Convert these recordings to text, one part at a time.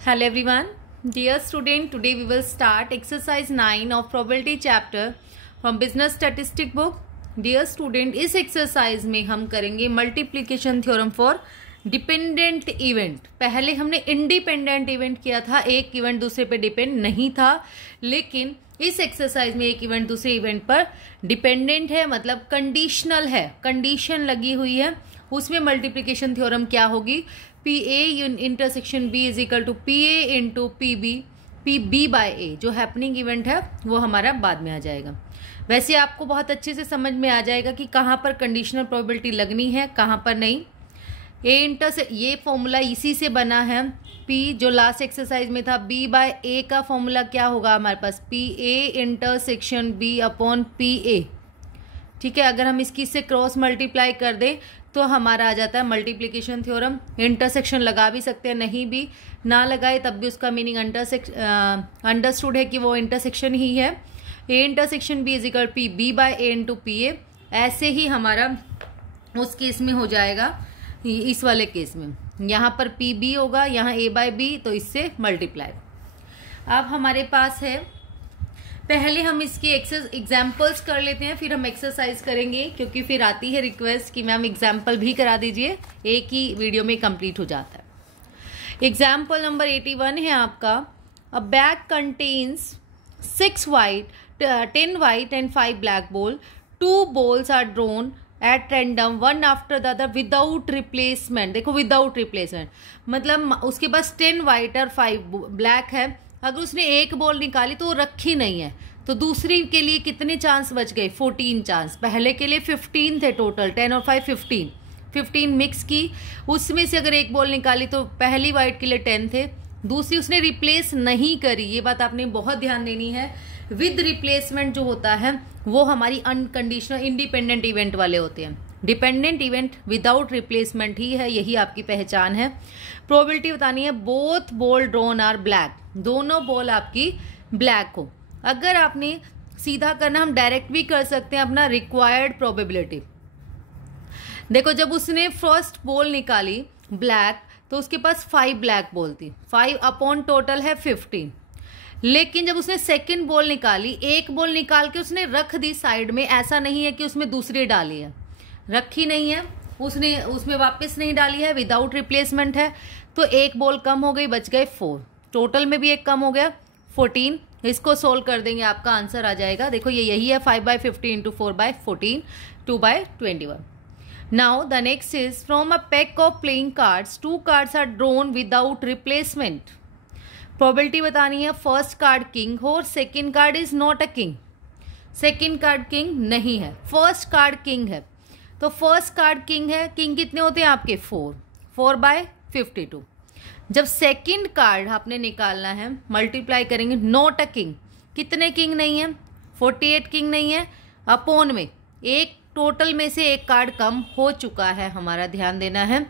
Hello everyone. Dear student, today we will start exercise 9 of probability chapter from business statistic book. Dear student, इस exercise में हम करेंगे multiplication theorem for dependent event. पहले हमने independent event किया था, एक event दूसरे पे depend नहीं था, लेकिन इस एक्सरसाइज में एक इवेंट दूसरे इवेंट पर डिपेंडेंट है, मतलब कंडीशनल है, कंडीशन लगी हुई है. उसमें मल्टीप्लिकेशन थ्योरम क्या होगी, P A intersection B is equal to P A into P B by A. जो हैपनिंग इवेंट है वो हमारा बाद में आ जाएगा. वैसे आपको बहुत अच्छे से समझ में आ जाएगा कि कहाँ पर कंडीशनल प्रोबेबिलिटी लगनी है, कहाँ पर नहीं. ये फॉर्मूला इसी से बना है. पी जो लास्ट एक्सरसाइज में था, बी बाय ए का फॉर्मूला क्या होगा हमारे पास, P A intersection B upon P A. ठीक है, अगर हम इसकी से क्रॉस मल्टीप्लाई कर दें तो हमारा आ जाता है मल्टीप्लिकेशन थ्योरम. इंटरसेक्शन लगा भी सकते हैं, नहीं भी ना लगाए तब भी उसका मीनिंग अंडरस्टूड है कि वो इंटरसेक्शन ही है. A intersection B is equal P B by A into P A. ऐसे ही हमारा उस केस में हो जाएगा, इस वाले केस में यहाँ पर पी बी होगा, यहाँ ए बाय बी, तो इससे मल्टीप्लाई. अब हमारे पास है, पहले हम इसकी एग्जाम्पल्स कर लेते हैं, फिर हम एक्सरसाइज करेंगे, क्योंकि फिर आती है रिक्वेस्ट कि मैम एग्जाम्पल भी करा दीजिए, एक ही वीडियो में कंप्लीट हो जाता है. एग्जाम्पल नंबर 81 है आपका. अ bag contains 10 white and 5 black ball. 2 balls are drawn at random one after the other without replacement. देखो विदाउट रिप्लेसमेंट मतलब उसके पास 10 वाइट और 5 ब्लैक है. अगर उसने एक बॉल निकाली तो वो रखी नहीं है, तो दूसरी के लिए कितने चांस बच गए, 14 चांस. पहले के लिए 15 थे टोटल, 10 और 5 15 मिक्स की. उसमें से अगर एक बॉल निकाली तो पहली वाइट के लिए 10 थे, दूसरी उसने रिप्लेस नहीं करी. ये बात आपने बहुत ध्यान देनी है. विद रिप्लेसमेंट जो होता है वो हमारी अनकंडीशनल इंडिपेंडेंट इवेंट वाले होते हैं. डिपेंडेंट इवेंट विदाउट रिप्लेसमेंट ही है, यही आपकी पहचान है. प्रोबेबिलिटी बतानी है, both ball drawn are black, दोनों बॉल आपकी ब्लैक हो. अगर आपने सीधा करना, हम डायरेक्ट भी कर सकते हैं अपना रिक्वायर्ड प्रोबेबिलिटी. देखो जब उसने फर्स्ट बॉल निकाली ब्लैक तो उसके पास 5 ब्लैक बॉल थी, 5 अपॉन टोटल है 15. लेकिन जब उसने सेकंड बॉल निकाली, एक बॉल निकाल के उसने रख दी साइड में. ऐसा नहीं है कि उसमें दूसरी डाली है, रखी नहीं है उसने, उसमें वापस नहीं डाली है, विदाउट रिप्लेसमेंट है. तो एक बॉल कम हो गई, बच गए 4. टोटल में भी एक कम हो गया 14. इसको सोल्व कर देंगे, आपका आंसर आ जाएगा. देखो ये यही है, 5/50 into 4/14, 2/21. Now the next is, from a pack of playing cards 2 cards are drawn without replacement. Probability बतानी है, फर्स्ट कार्ड किंग हो और second card is not a king. Second card king नहीं है, फर्स्ट कार्ड किंग है. तो first card king है, king कितने होते हैं आपके 4/52. जब सेकंड कार्ड आपने निकालना है, मल्टीप्लाई करेंगे, नॉट अ किंग, कितने किंग नहीं है, 48 किंग नहीं है. अपॉन में एक, टोटल में से एक कार्ड कम हो चुका है, हमारा ध्यान देना है.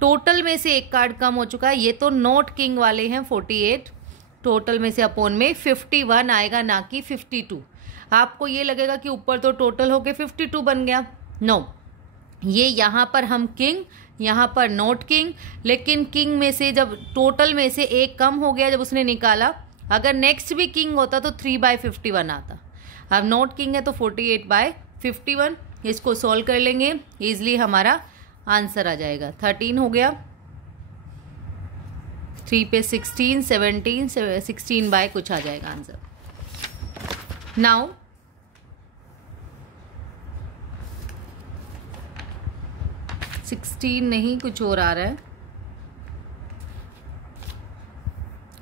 टोटल में से एक कार्ड कम हो चुका है, ये तो नॉट किंग वाले हैं 48. टोटल में से अपॉन में 51 आएगा, ना कि 52. आपको ये लगेगा कि ऊपर तो टोटल होके 52 बन गया. नो, ये यहाँ पर हम किंग, यहाँ पर नॉट किंग. लेकिन किंग में से जब टोटल में से एक कम हो गया जब उसने निकाला, अगर नेक्स्ट भी किंग होता तो 3/51 आता. अब नॉट किंग है तो 48/51. इसको सॉल्व कर लेंगे, इजली हमारा आंसर आ जाएगा. 13 हो गया, 3 पे 16, 17, 16 बाय कुछ आ जाएगा आंसर. नाउ सिक्सटीन नहीं, कुछ और आ रहा है,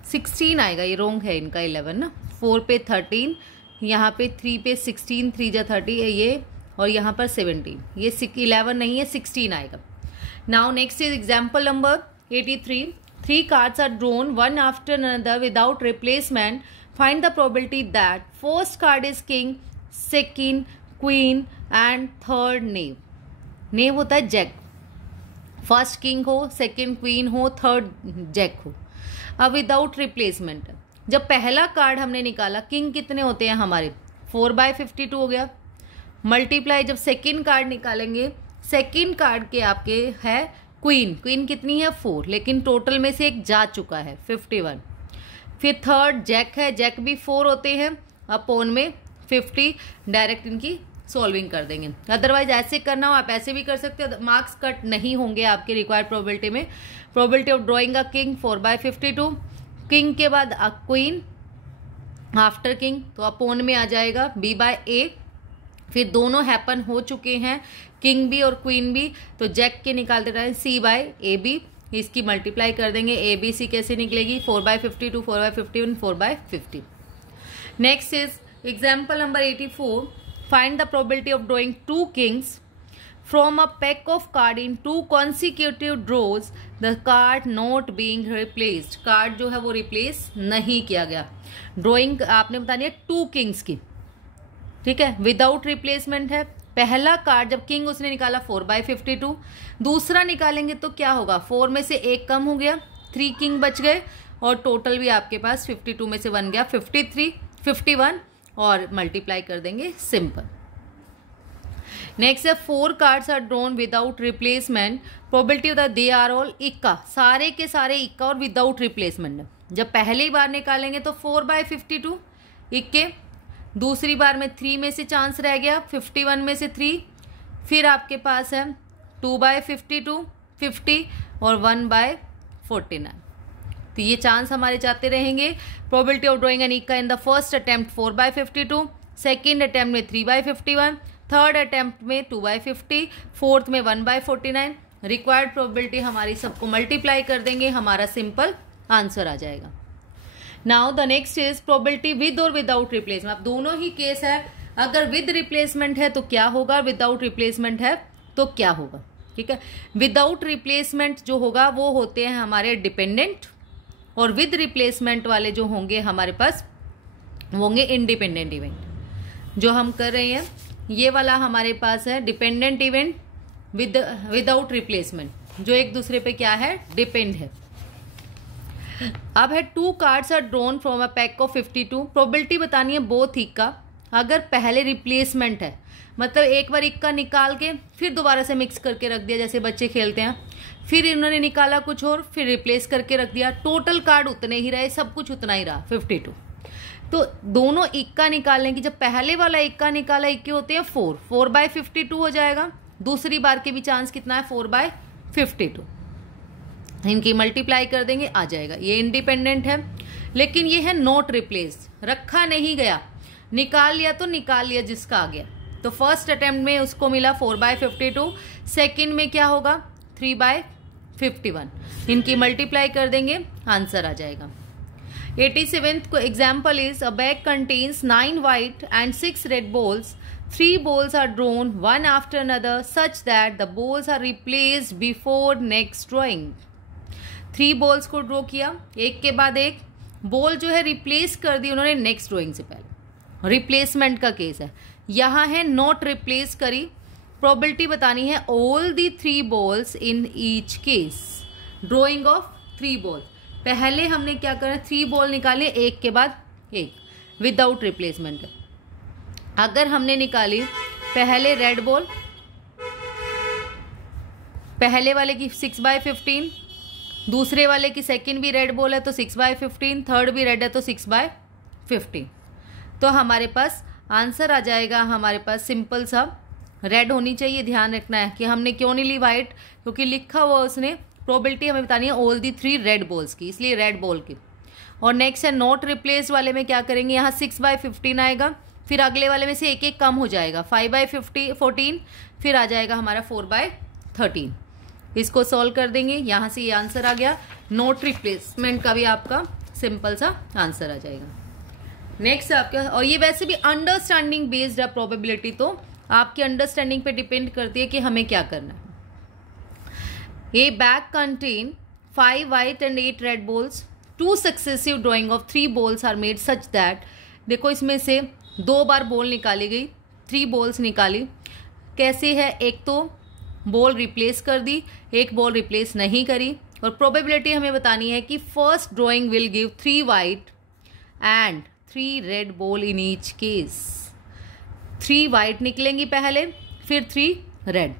16 आएगा, ये रोंग है इनका. 11 ना, 4 पे 13, यहाँ पे 3 पे 16, 3 जा 30 है ये, और यहाँ पर 17. ये 11 नहीं है, 16 आएगा. Now next is example number 83. 3 cards are drawn one after another without replacement. Find the probability that first card is king, second queen and third knave. Knave होता है जैक. फर्स्ट किंग हो, सेकंड क्वीन हो, third jack हो. अब without replacement, जब पहला card हमने निकाला, किंग कितने होते हैं हमारे, 4/52 हो गया. मल्टीप्लाई जब सेकंड कार्ड निकालेंगे, सेकंड कार्ड के आपके है क्वीन कितनी है 4, लेकिन टोटल में से एक जा चुका है 51। फिर थर्ड जैक है, जैक भी 4 होते हैं, अपोन में 50, डायरेक्ट इनकी सॉल्विंग कर देंगे। अदरवाइज ऐसे करना हो आप ऐसे भी कर सकते हो, मार्क्स कट नहीं होंगे आपके रिक्वायर्ड प्रोबेबिलिटी में। Probability of drawing a king 4/52, king के बाद अ क्वीन, आफ्टर किंग तो अपोन में आ जाएगा B/A। फिर दोनों हैपन हो चुके हैं, किंग भी और क्वीन भी, तो जैक के निकाल देना है C/AB, इसकी मल्टीप्लाई कर देंगे। ABC कैसे निकलेगी 4/52, 4/51, 4/50। Next is example number 84, find the probability of drawing 2 kings from a pack of card in 2 consecutive draws, the card not being replaced. Card जो है वो रिप्लेस नहीं किया गया। ड्रॉइंग आपने बतानी है 2 किंग्स की, ठीक है, विदाउट रिप्लेसमेंट है। पहला कार्ड जब किंग उसने निकाला 4/52, दूसरा निकालेंगे तो क्या होगा, 4 में से 1 कम हो गया, 3 किंग बच गए और टोटल भी आपके पास 52 में से 1 गया 51 और मल्टीप्लाई कर देंगे, सिंपल। नेक्स्ट है 4 cards are drawn without replacement, probability of the they are all इक्का, सारे के सारे इक्का और विदाउट रिप्लेसमेंट है। जब पहली बार निकालेंगे तो 4/52 इक्के, दूसरी बार में 3 में से चांस रह गया, 51 में से 3, फिर आपके पास है 2/52 50 और 1/49, तो ये चांस हमारे जाते रहेंगे। प्रोबेबिलिटी ऑफ ड्रॉइंग एन इक्का in the first attempt 4/52, second attempt में 3/51, थर्ड अटेम्प्ट में 2/50, फोर्थ में 1/49। रिक्वायर्ड प्रोबेबिलिटी हमारी सबको मल्टीप्लाई कर देंगे, हमारा सिंपल आंसर आ जाएगा। Now the next is probability with और विदाउट रिप्लेसमेंट। अब दोनों ही केस है, अगर विद रिप्लेसमेंट है तो क्या होगा, विदाउट रिप्लेसमेंट है तो क्या होगा, ठीक है। विदाउट रिप्लेसमेंट जो होगा वो होते हैं हमारे डिपेंडेंट, और विद रिप्लेसमेंट वाले जो होंगे हमारे पास होंगे इंडिपेंडेंट इवेंट। जो हम कर रहे हैं ये वाला हमारे पास है डिपेंडेंट इवेंट विदाउट रिप्लेसमेंट, जो एक दूसरे पे क्या है, डिपेंड है। अब है 2 cards are drawn from a pack of 52, probability बतानी है बोथ इक्का। अगर पहले रिप्लेसमेंट है, मतलब एक बार इक्का निकाल के फिर दोबारा से मिक्स करके रख दिया, जैसे बच्चे खेलते हैं, फिर इन्होंने निकाला कुछ और फिर रिप्लेस करके रख दिया, टोटल कार्ड उतने ही रहे, सब कुछ उतना ही रहा 52। तो दोनों इक्का निकालने की, जब पहले वाला इक्का निकाला, इक्के होते हैं 4/52 हो जाएगा, दूसरी बार के भी चांस कितना है 4/52, इनकी मल्टीप्लाई कर देंगे, आ जाएगा। ये इंडिपेंडेंट है, लेकिन ये है नॉट रिप्लेस, रखा नहीं गया, निकाल लिया तो निकाल लिया जिसका आ गया। तो फर्स्ट अटेम्प्ट में उसको मिला 4/52, सेकंड में क्या होगा 3/51, इनकी मल्टीप्लाई कर देंगे, आंसर आ जाएगा। 87th को example is a bag contains 9 white and 6 red balls. 3 balls are drawn one after another such that the balls are replaced before next drawing. 3 balls को ड्रॉ किया, एक के बाद एक बॉल जो है रिप्लेस कर दी उन्होंने नेक्स्ट ड्रॉइंग से पहले, रिप्लेसमेंट का केस है। यहाँ है नॉट रिप्लेस करी, प्रोबेबिलिटी बतानी है all the 3 balls in each case. Drawing of 3 balls, पहले हमने क्या करा, 3 बॉल निकाले एक के बाद एक विदाउट रिप्लेसमेंट। अगर हमने निकाली पहले रेड बॉल, पहले वाले की 6/15, दूसरे वाले की सेकंड भी रेड बॉल है तो 6/15, थर्ड भी रेड है तो 6/15, तो हमारे पास आंसर आ जाएगा। हमारे पास सिंपल सा रेड होनी चाहिए, ध्यान रखना है कि हमने क्यों नहीं ली वाइट, क्योंकि लिखा हुआ उसने प्रोबेबिलिटी हमें बतानी है ऑल दी 3 रेड बॉल्स की, इसलिए रेड बॉल की। और नेक्स्ट है नॉट रिप्लेस वाले में क्या करेंगे, यहाँ 6/15 आएगा, फिर अगले वाले में से एक एक कम हो जाएगा, 5/14, फिर आ जाएगा हमारा 4/13। इसको सॉल्व कर देंगे, यहाँ से ये आंसर आ गया। नॉट रिप्लेसमेंट का भी आपका सिंपल सा आंसर आ जाएगा। नेक्स्ट आपका, और ये वैसे भी अंडरस्टैंडिंग बेस्ड है प्रोबेबिलिटी, तो आपकी अंडरस्टैंडिंग पे डिपेंड करती है कि हमें क्या करना है। A bag contain 5 white and 8 red balls. 2 successive drawing of 3 balls are made such that, देखो इसमें से 2 बार बॉल निकाली गई, 3 बॉल्स निकाली, कैसे है, एक तो बॉल रिप्लेस कर दी, एक बॉल रिप्लेस नहीं करी, और प्रोबेबिलिटी हमें बतानी है कि first drawing will give 3 white and 3 red ball in each case. 3 white निकलेंगी पहले, फिर 3 red।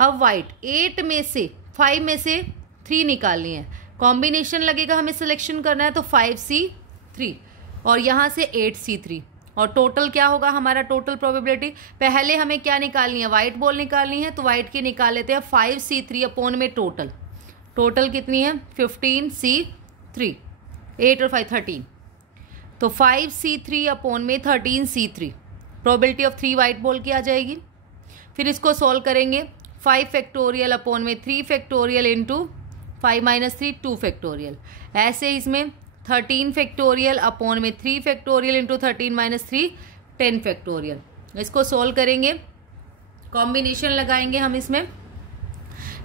अब white 8 में से 5 में से 3 निकालनी है, कॉम्बिनेशन लगेगा, हमें सिलेक्शन करना है, तो 5C3 और यहाँ से 8C3 और टोटल क्या होगा हमारा टोटल प्रोबेबिलिटी। पहले हमें क्या निकालनी है, वाइट बॉल निकालनी है, तो वाइट की निकाल लेते हैं 5C3 अपॉन में टोटल कितनी है 15C3, 8 और 5 13, तो 5C3 अपॉन में 13C3 probability of 3 white ball की आ जाएगी। फिर इसको सॉल्व करेंगे 5 फैक्टोरियल अपॉन में 3 फैक्टोरियल इंटू 5 माइनस 3 2 फैक्टोरियल, ऐसे इसमें 13 फैक्टोरियल अपॉन में 3 फैक्टोरियल इंटू 13 माइनस 3 10 फैक्टोरियल। इसको सॉल्व करेंगे, कॉम्बिनेशन लगाएंगे हम इसमें।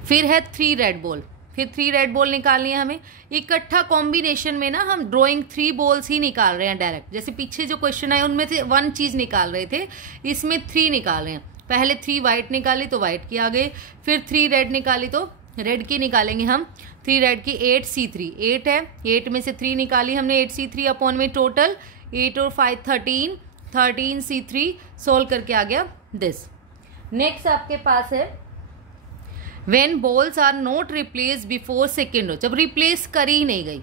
फिर है 3 रेड बॉल, फिर 3 रेड बॉल निकालनी है हमें। इकट्ठा कॉम्बिनेशन में ना हम ड्रॉइंग 3 बॉल्स ही निकाल रहे हैं डायरेक्ट, जैसे पीछे जो क्वेश्चन आए उनमें से 1 चीज निकाल रहे थे, इसमें 3 निकाल रहे हैं। पहले 3 वाइट निकाली तो वाइट की आ गई, फिर 3 रेड निकाली तो रेड की निकालेंगे हम, 3 रेड की 8C3, 8 है, 8 में से 3 निकाली हमने 8C3 अपॉन में टोटल 8 और 5 13, 13C3 सोल्व करके आ गया दिस। नेक्स्ट आपके पास है when balls are not replace before second row, जब रिप्लेस करी ही नहीं गई,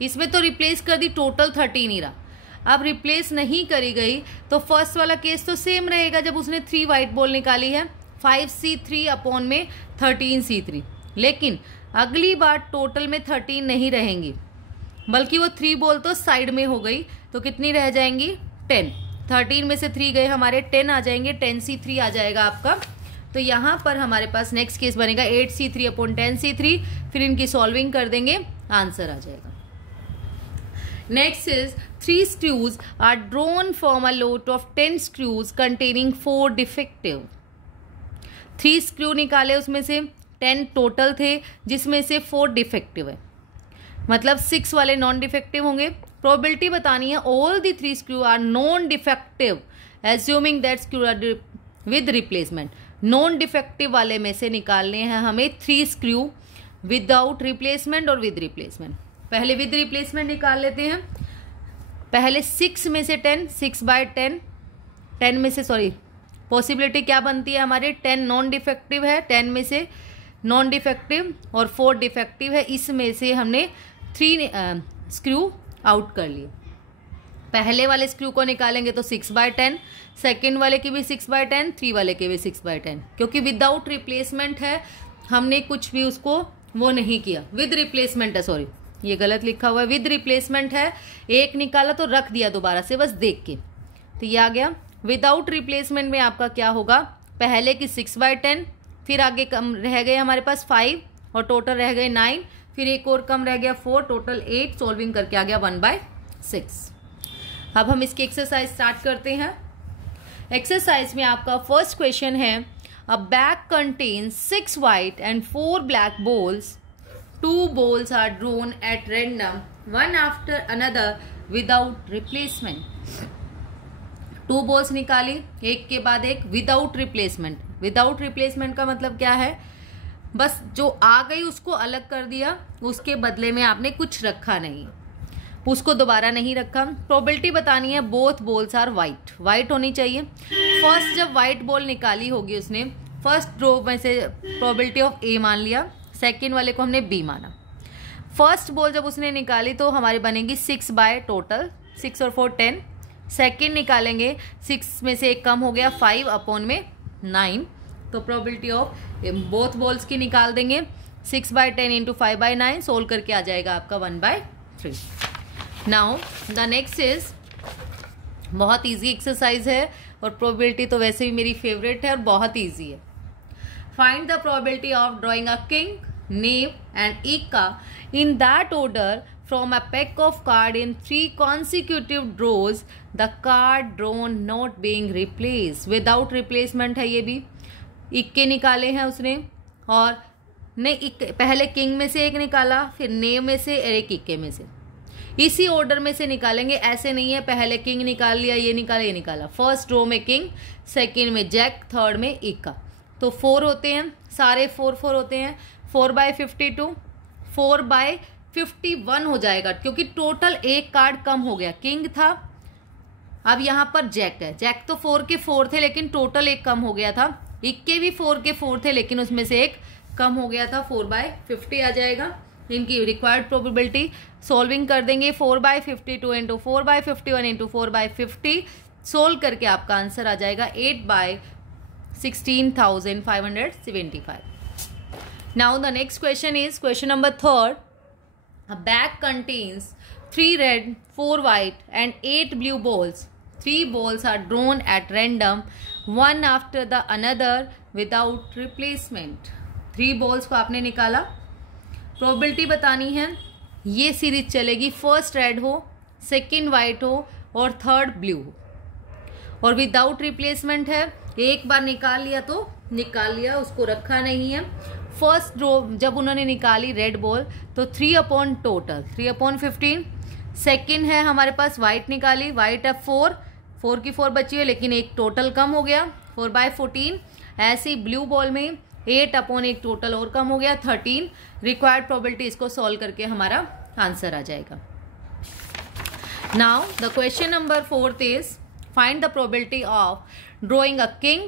इसमें तो रिप्लेस कर दी टोटल 13 ही रहा, अब रिप्लेस नहीं करी गई तो फर्स्ट वाला केस तो सेम रहेगा जब उसने 3 वाइट बॉल निकाली है 5C3 अपॉन में 13C3, लेकिन अगली बार टोटल में 13 नहीं रहेंगी बल्कि वो 3 बॉल तो साइड में हो गई, तो कितनी रह जाएंगी 10, 13 में से 3 गए हमारे 10 आ जाएंगे, 10C3 आ जाएगा आपका। तो यहाँ पर हमारे पास नेक्स्ट केस बनेगा 8C3 अपॉन 10C3, फिर इनकी सॉल्विंग कर देंगे, आंसर आ जाएगा। Next is 3 screws are drawn from a lot of 10 screws containing 4 defective। 3 screw निकाले, उसमें से 10 टोटल थे जिसमें से 4 डिफेक्टिव है, मतलब 6 वाले नॉन डिफेक्टिव होंगे। प्रोबेबिलिटी बतानी है all the 3 screw are non defective assuming that screw are with replacement. Non defective वाले में से निकालने हैं हमें 3 स्क्रू विदाउट रिप्लेसमेंट और विद रिप्लेसमेंट। पहले विद रिप्लेसमेंट निकाल लेते हैं, पहले 6 में से 10, 6/10 में से सॉरी पॉसिबिलिटी क्या बनती है हमारे 10 नॉन डिफेक्टिव है, 10 में से नॉन डिफेक्टिव और 4 डिफेक्टिव है, इसमें से हमने 3 स्क्रू आउट कर लिए। पहले वाले स्क्रू को निकालेंगे तो 6/10, सेकेंड वाले की भी 6/10, 3 वाले के भी 6/10, क्योंकि विदाउट रिप्लेसमेंट है, हमने कुछ भी उसको वो नहीं किया, विद रिप्लेसमेंट है, सॉरी ये गलत लिखा हुआ है, विद रिप्लेसमेंट है, एक निकाला तो रख दिया दोबारा से बस देख के, तो ये आ गया। विदाउट रिप्लेसमेंट में आपका क्या होगा, पहले की 6/10, फिर आगे कम रह गए हमारे पास 5 और टोटल रह गए 9, फिर एक और कम रह गया 4, टोटल 8, सॉल्विंग करके आ गया 1/6। अब हम इसकी एक्सरसाइज स्टार्ट करते हैं। एक्सरसाइज में आपका फर्स्ट क्वेश्चन है, अ bag contains 6 white and 4 black balls, 2 balls are drawn at random one after another without replacement। 2 balls निकाली एक के बाद एक विदाउट रिप्लेसमेंट। विदाउट रिप्लेसमेंट का मतलब क्या है, बस जो आ गई उसको अलग कर दिया, उसके बदले में आपने कुछ रखा नहीं, उसको दोबारा नहीं रखा। प्रोबेबिलिटी बतानी है both balls are white, white होनी चाहिए। फर्स्ट जब वाइट बॉल निकाली होगी उसने, फर्स्ट रो में से प्रोबेबिलिटी ऑफ ए मान लिया, सेकेंड वाले को हमने बी माना। फर्स्ट बॉल जब उसने निकाली तो हमारी बनेगी 6 बाय टोटल 6 और 4 10। सेकेंड निकालेंगे, 6 में से एक कम हो गया 5 अपॉन में 9, तो प्रोबेबिलिटी ऑफ बोथ बॉल्स की निकाल देंगे 6/10 इंटू 5/9, सोल्व करके आ जाएगा आपका 1/3। नाउ द नेक्स्ट इज बहुत इजी एक्सरसाइज है और प्रोबेबिलिटी तो वैसे भी मेरी फेवरेट है और बहुत इजी है। Find the probability of drawing a king, knave and ika in that order from a pack of card in 3 consecutive draws, the card drawn not being replaced। without replacement है ये भी, इक्के निकाले हैं उसने और नहीं पहले किंग में से एक निकाला, फिर नेव में से एक इक्के में से, इसी ऑर्डर में से निकालेंगे, ऐसे नहीं है पहले किंग निकाल लिया, ये निकाला ये निकाला। फर्स्ट रो में किंग, सेकेंड में जैक, थर्ड में इक्का, तो 4 होते हैं, सारे 4 होते हैं। 4/52 4/51 हो जाएगा, क्योंकि टोटल एक कार्ड कम हो गया, किंग था अब यहां पर जैक है, जैक तो 4 के 4 थे लेकिन टोटल एक कम हो गया था, इक्के भी 4 के 4 थे लेकिन उसमें से एक कम हो गया था 4/50 आ जाएगा। इनकी रिक्वायर्ड प्रोबेबिलिटी सॉल्विंग कर देंगे 4/52 इंटू 4/51 इंटू 4/50 सोल्व करके आपका आंसर आ जाएगा 8/16,575। Now the next question is question number 3rd। A bag contains 3 red, 4 white and 8 blue balls. 3 balls are drawn at random, one after the another without replacement. 3 balls को आपने निकाला, probability बतानी है। ये सीरीज चलेगी, first red हो, second white हो और थर्ड ब्लू हो, और विदाउट रिप्लेसमेंट है। एक बार निकाल लिया तो निकाल लिया, उसको रखा नहीं है। फर्स्ट रो जब उन्होंने निकाली रेड बॉल तो 3 अपॉन टोटल 3/15। सेकंड है हमारे पास वाइट निकाली, वाइट है 4 की 4 बची है, लेकिन एक टोटल कम हो गया 4/14। ऐसे ही ब्लू बॉल में 8 अपॉन एक टोटल और कम हो गया 13। रिक्वायर्ड प्रोबेबिलिटी इसको सॉल्व करके हमारा आंसर आ जाएगा। Now the question number 4th is find the probability of drawing a king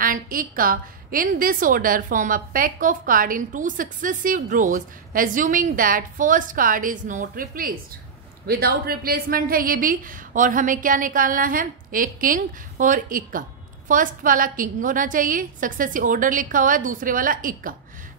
and इक्का in this order from a pack of card in 2 successive draws assuming that first card is not replaced. Without replacement है ये भी, और हमें क्या निकालना है, एक किंग और इक्का। फर्स्ट वाला किंग होना चाहिए, सक्सेसिव ऑर्डर लिखा हुआ है, दूसरे वाला इक्का।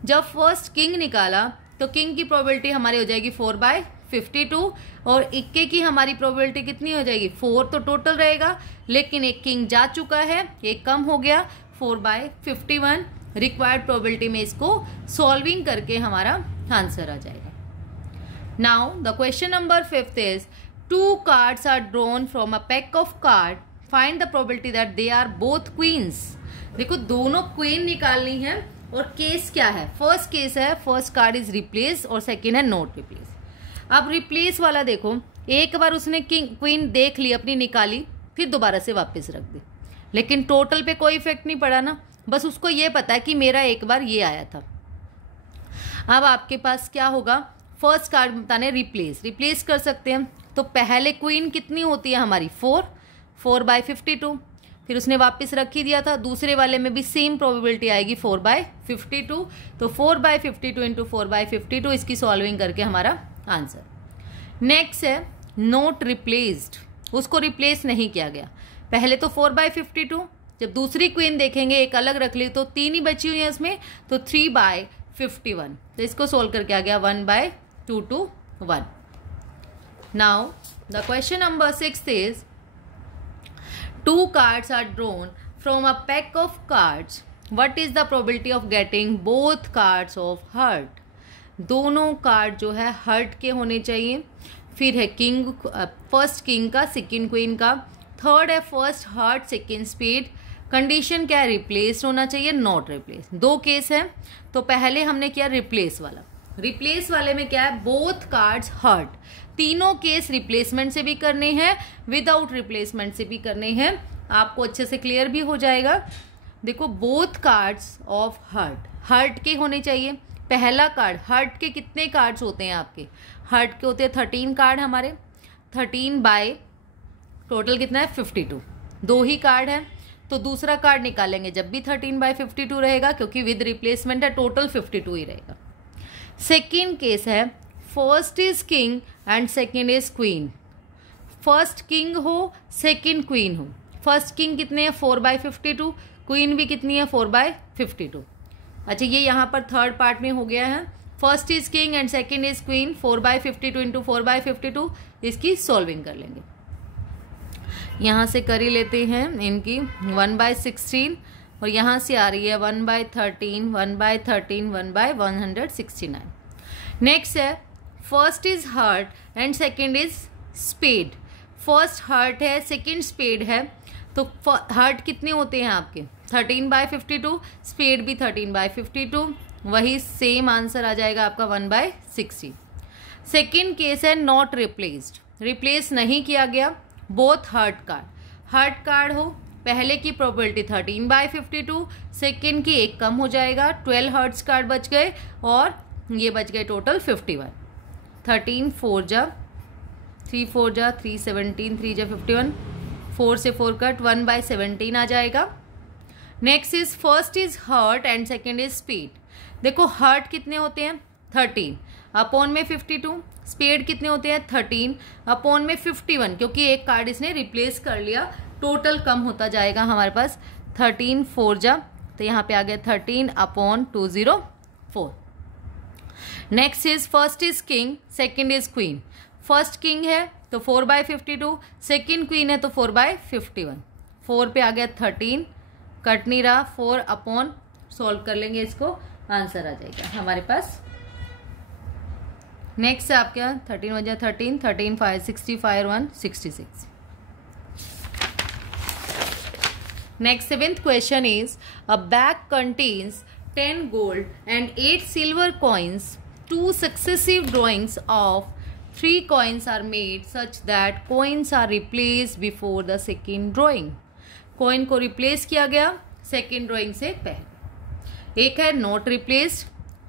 जब फर्स्ट किंग निकाला तो किंग की प्रोबेबिलिटी हमारी हो जाएगी 4/52 और इक्के की हमारी प्रोबेबिलिटी कितनी हो जाएगी 4 तो टोटल रहेगा, लेकिन एक किंग जा चुका है, एक कम हो गया 4/51। रिक्वायर्ड प्रोबेबिलिटी में इसको सॉल्विंग करके हमारा आंसर आ जाएगा। Now the question number 5th is 2 cards are drawn from a pack of card, find the probability that they are both queens. देखो दोनों क्वीन निकालनी है, और केस क्या है, फर्स्ट केस है फर्स्ट कार्ड इज रिप्लेस और सेकेंड है नॉट रिप्लेस। अब रिप्लेस वाला देखो, एक बार उसने किंग क्वीन देख ली अपनी निकाली, फिर दोबारा से वापस रख दी, लेकिन टोटल पे कोई इफेक्ट नहीं पड़ा ना, बस उसको ये पता है कि मेरा एक बार ये आया था। अब आपके पास क्या होगा, फर्स्ट कार्ड बताने रिप्लेस कर सकते हैं। तो पहले क्वीन कितनी होती है हमारी 4/52, फिर उसने वापस रख ही दिया था। दूसरे वाले में भी सेम प्रोबेबिलिटी आएगी 4/52, तो 4/52 इंटू 4/52 इसकी सॉल्विंग करके हमारा आंसर। नेक्स्ट है नॉट रिप्लेस्ड, उसको रिप्लेस नहीं किया गया। पहले तो 4/52, जब दूसरी क्वीन देखेंगे एक अलग रख ली तो 3 ही बची हुई है उसमें, तो 3/51, तो इसको सोल्व करके आ गया 1/2 to 1। Now the question number 6 is 2 cards are drawn from a pack of cards, what is the probability of getting both cards of heart। दोनों कार्ड जो है हर्ट के होने चाहिए। फिर है किंग, फर्स्ट किंग का, सेकेंड क्वीन का, थर्ड है first heart second spade. Condition क्या है, रिप्लेस होना चाहिए, नॉट रिप्लेस। 2 केस है, तो पहले हमने किया रिप्लेस वाला। रिप्लेस वाले में क्या है, बोथ कार्ड्स हर्ट। तीनों केस रिप्लेसमेंट से भी करने हैं, विदाउट रिप्लेसमेंट से भी करने हैं, आपको अच्छे से क्लियर भी हो जाएगा। देखो बोथ कार्ड्स ऑफ हर्ट के होने चाहिए। पहला कार्ड, हर्ट के कितने कार्ड्स होते हैं आपके, हर्ट के होते हैं 13 कार्ड हमारे, 13 बाय टोटल कितना है 52, 2 ही कार्ड है, तो दूसरा कार्ड निकालेंगे जब भी 13/52 रहेगा, क्योंकि विद रिप्लेसमेंट है टोटल 52 ही रहेगा। सेकेंड केस है first is king and second is queen. First king हो सेकेंड क्वीन हो, फर्स्ट किंग कितने हैं 4/52, क्वीन भी कितनी है 4/52। अच्छा ये यहाँ पर थर्ड पार्ट में हो गया है, first is king and second is queen, 4/52 into 4/52 इसकी सॉल्विंग कर लेंगे। यहाँ से कर ही लेते हैं इनकी 1/16, और यहाँ से आ रही है 1/13, 1/13, 1/169। नेक्स्ट है first is heart and second is spade. First heart है सेकेंड स्पेड है, तो हार्ट कितने होते हैं आपके 13/52, स्पेड भी 13/52, वही सेम आंसर आ जाएगा आपका 1/60। सेकेंड केस है नॉट रिप्लेस्ड, रिप्लेस नहीं किया गया, बोथ हार्ट कार्ड हो, पहले की प्रोबेबिलिटी 13/52, सेकेंड की एक कम हो जाएगा, 12 हर्ट्स कार्ड बच गए, और ये बच गए टोटल 51। 13 4 जा 3 4 जा 3 17 3 जा 51, 4 से 4 कट 1/17 आ जाएगा। Next is first is heart and second is spade. देखो हर्ट कितने होते हैं 13 अपॉन में 52, स्पेड कितने होते हैं 13 अपॉन में 51, क्योंकि एक कार्ड इसने रिप्लेस कर लिया, टोटल कम होता जाएगा हमारे पास 13 4 जा, तो यहाँ पे आ गया 13 upon 204। Next is first is king, second is queen. First king है तो 4/52, सेकेंड क्वीन है तो 4/51। 4 पे आ गया 13, कट नहीं रहा, 4 अपॉन सॉल्व कर लेंगे इसको, आंसर आ जाएगा हमारे पास। नेक्स्ट है आपका 13 वजह 13, 13 5 65 1 66। Next 7th question is a bag contains 10 gold and 8 silver coins. 2 successive drawings of 3 coins are made such that coins are replaced before the second drawing. coin को replace किया गया second drawing से पहले। एक है not replaced,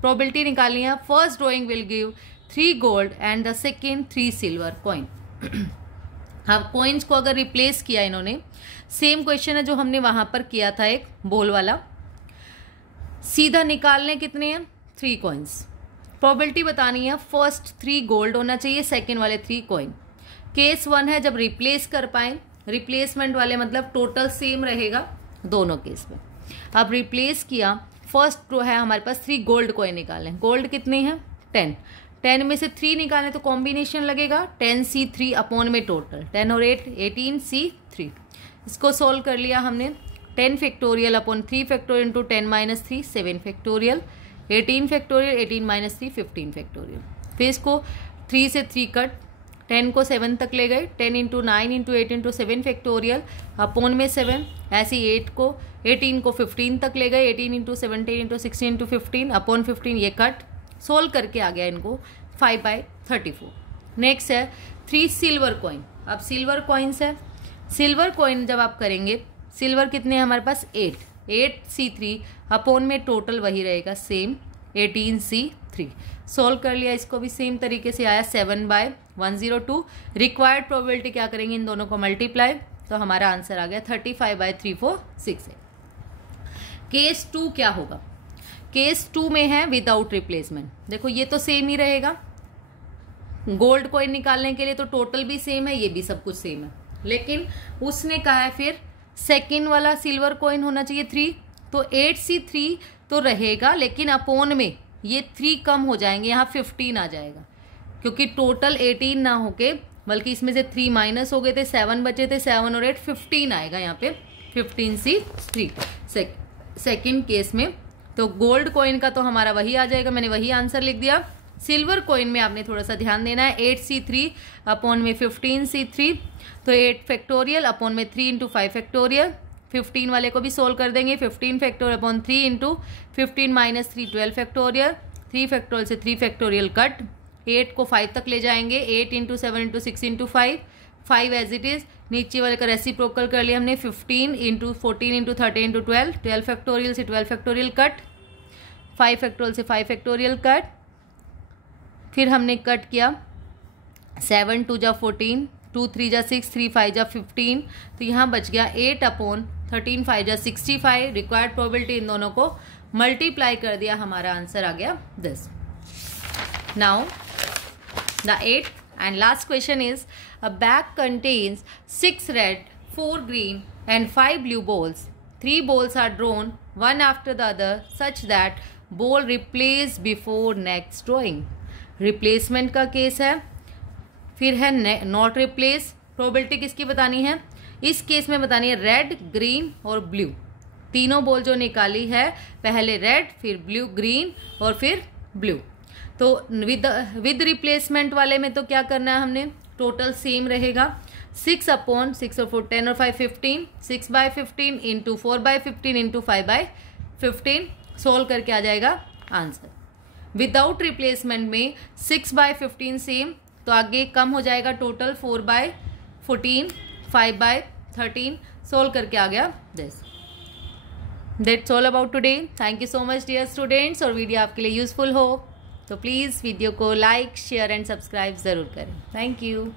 probability निकालनी है। first drawing will give 3 gold and the second 3 silver coin. अब coins को अगर replace किया इन्होंने, सेम क्वेश्चन है जो हमने वहां पर किया था एक बोल वाला, सीधा निकालने कितने हैं 3 कॉइन्स। प्रोबेबिलिटी बतानी है फर्स्ट 3 गोल्ड होना चाहिए, सेकेंड वाले 3 कॉइन। केस 1 है जब रिप्लेस कर पाए, रिप्लेसमेंट वाले मतलब टोटल सेम रहेगा दोनों केस में। अब रिप्लेस किया, फर्स्ट है हमारे पास 3 गोल्ड कॉइन निकाले, गोल्ड कितने हैं 10 में से 3 निकालें तो कॉम्बिनेशन लगेगा 10C3 अपॉन में टोटल 10 और 8 18C3। इसको सोल्व कर लिया हमने, 10 factorial upon 3 factorial into 10 minus 3 7 factorial, 18 factorial 18 minus 3 15 factorial. फिर इसको 3 से 3 कट, 10 को 7 तक ले गए, 10 into 9 into 8 into 7 factorial upon में 7, ऐसे 18 को 15 तक ले गए, 18 इंटू 17 इंटू 16 इंटू 15 अपॉन 15, ये कट सोल्व करके आ गया इनको 5/34। नेक्स्ट है 3 सिल्वर कॉइन। अब सिल्वर कॉइन्स है, सिल्वर कॉइन जब आप करेंगे, सिल्वर कितने हैं हमारे पास 8C3 अपॉन में टोटल वही रहेगा सेम 18C3। सोल्व कर लिया, इसको भी सेम तरीके से आया 7/102। रिक्वायर्ड प्रोबेबिलिटी क्या करेंगे इन दोनों को मल्टीप्लाई, तो हमारा आंसर आ गया 35/346 है। केस 2 क्या होगा, केस 2 में है विदाउट रिप्लेसमेंट। देखो ये तो सेम ही रहेगा, गोल्ड कॉइन निकालने के लिए तो टोटल भी सेम है, ये भी सब कुछ सेम है, लेकिन उसने कहा है फिर सेकेंड वाला सिल्वर कॉइन होना चाहिए 3, तो 8C3 तो रहेगा, लेकिन अपॉन में ये 3 कम हो जाएंगे, यहाँ 15 आ जाएगा, क्योंकि टोटल 18 ना होके बल्कि इसमें से 3 माइनस हो गए थे, 7 बचे थे, 7 और 8 15 आएगा यहाँ पे 15C3 सेकेंड केस में। तो गोल्ड कॉइन का तो हमारा वही आ जाएगा, मैंने वही आंसर लिख दिया। सिल्वर कॉइन में आपने थोड़ा सा ध्यान देना है, 8C3 अपॉन में 15C3, तो 8 फैक्टोरियल अपॉन में 3 इंटू 5 फैक्टोरियल। 15 वाले को भी सोल्व कर देंगे, 15 factorial upon 3 into 15 minus 3 12 factorial, 3 factorial से 3 फैक्टोरियल कट, 8 को 5 तक ले जाएंगे, 8 into 7 into 6 into 5 as it is. नीचे वाले का रेसिप्रोकल कर लिया हमने, 15 इंटू 14 इंटू 30 इंटू 12 फैक्टोरियल से 12 फैक्टोरियल कट, 5 फैक्टोरियल से 5 फैक्टोरियल कट। फिर हमने कट किया 7 2 जा 14, 2 3 जा 6, 3 5 जा 15, तो यहाँ बच गया 8 अपॉन 13 5 जा 65। रिक्वायर्ड प्रोबेबिलिटी इन दोनों को मल्टीप्लाई कर दिया, हमारा आंसर आ गया 10। Now the 8th and last question is a bag contains 6 red, 4 green and 5 blue balls. 3 balls are drawn one after the other such that ball replaced before next drawing. Replacement का case है, फिर है not replace. Probability किसकी बतानी है, इस case में बतानी है रेड, ग्रीन और ब्लू। तीनों बॉल जो निकाली है, पहले रेड, फिर ब्लू, ग्रीन और फिर ब्लू। तो विद रिप्लेसमेंट वाले में तो क्या करना है हमने, टोटल सेम रहेगा 6 अपॉन 6 और 4 10 और 5 15, 6/15 इंटू 4/15 इंटू 5/15। सोल्व करके आ जाएगा आंसर। विदाउट रिप्लेसमेंट में 6/15 सेम, तो आगे कम हो जाएगा टोटल 4/14 5/13। सोल्व करके आ गया this. That's all about today. Thank you so much dear students. और वीडियो आपके लिए यूजफुल हो तो प्लीज़ वीडियो को लाइक, शेयर एंड सब्सक्राइब ज़रूर करें। Thank you.